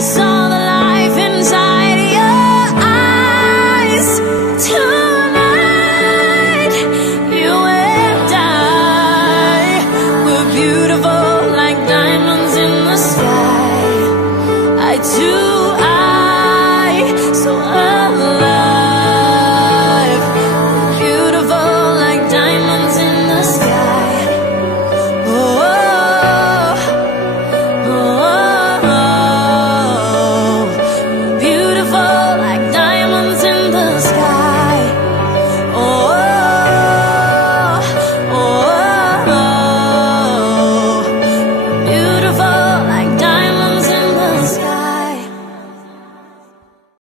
I saw the life inside your eyes. Tonight, you and I were beautiful like diamonds in the sky. I do